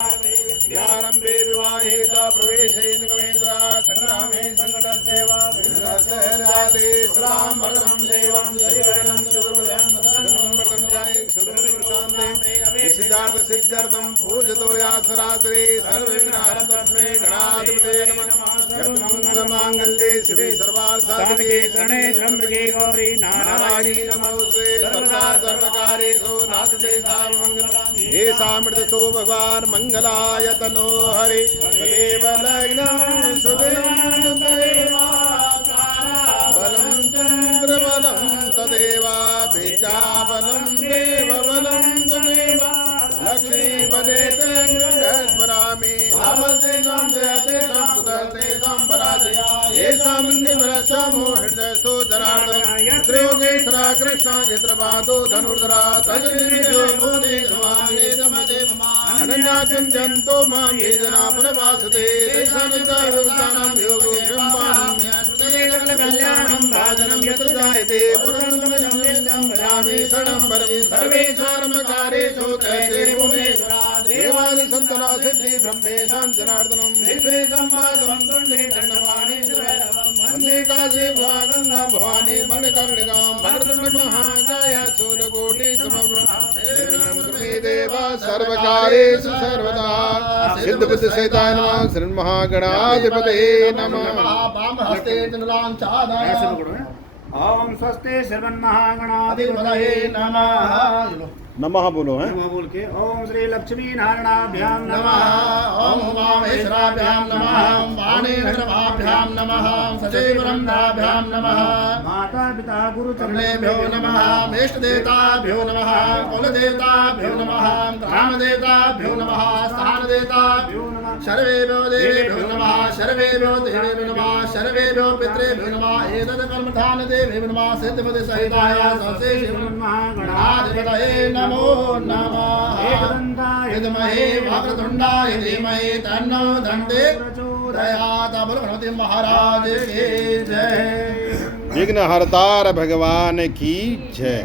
व्यारंभे विवाहे च प्रवेशे निगमेन्द्रा संग्रामे संकटसेवा विघ्नहरते श्राम भद्रं देवं शरीरं चतुर्भुजं वदनं जाय सुरशान्ते सिद्धार्थ सिद्ध्यर्थं पूजतो या सरासरे सर्वविघ्नहरं तस्मै गणाधिपते नमः मांगल्ये शिवे सर्वार्थसाधिके शरणे त्र्यंबके गौरी नारायणी नमोस्तुते सर्वदा सर्वकार्येषु नास्ते सर्वमङ्गलं येषामृतसो भगवान् मंगलाय तनो हरि तदेव लग्नं सुदिनं तदेव बलं चन्द्रबलं तदेव विद्याबलं देवबलं तदेव लक्ष्मीपदे स्मरामि धामस्तेषां जयतेषां सुतस्तेषां पराजया येषां निवरसमो हृदयस्थो जनार्दनं त्रयोगेश्वरा कृष्ण चित्रपादो धनुर्धरा तद्विजो भूति अनन्याचिन्त्यन्तो मां ये जना प्रवासते तेषां योगो ब्रह्माण्यकल्याणं भाजनं यत्र जायते पुरन्दरं भजामि शरणं वरं सर्वेश्वरमकारेषु त्रयते भुवनेश्वरा देवादि सन्तना सिद्धि ब्रह्मेशां जनार्दनं विश्वेशं माधवं तुण्डे दण्डपाणि वन्दे काशी गंगा भवानी मणिकर्णिकां भद्रतुण्डमहाकाय सूर्यकोटि समप्रभं देवा सर्वकार्येषु सर्वदा सिद्धबुद्ध सहिताय नमः श्रीमहागणाधिपतये नमः वामहस्ते चन्द्रांचादाय ओम स्वस्ति श्रीमन्महागणाधिपतये नमः नमः बोलो है नमः बोल के ओम श्री लक्ष्मी नारायणाभ्यां नमः ओम उमामहेश्वराभ्यां नमः वाणीभद्रभाभ्यां नमः सचैवरन्दाभ्यां नमः माता पिता गुरु चरणेभ्यो नमः इष्ट देवताभ्यो नमः कुलदेवताभ्यो नमः ग्रामदेवताभ्यो नमः स्थानदेवताभ्यो नमः सर्वेभ्यो देवेभ्यो नमः सर्वेभ्यो देवेभ्यो नमः सर्वेभ्यो पितृभ्यो नमः एतत् कर्मधान देवेभ्यो नमः सिद्धपदे सहिताय ससे श्रीमन्महागणाधिपतये नमो नमः एकदन्ताय विद्महे वक्रतुण्डाय धीमहि तन्नो दन्ते प्रचोदयात्। बोलो गणपति महाराज की जय। विघ्नहर्ता भगवान की जय।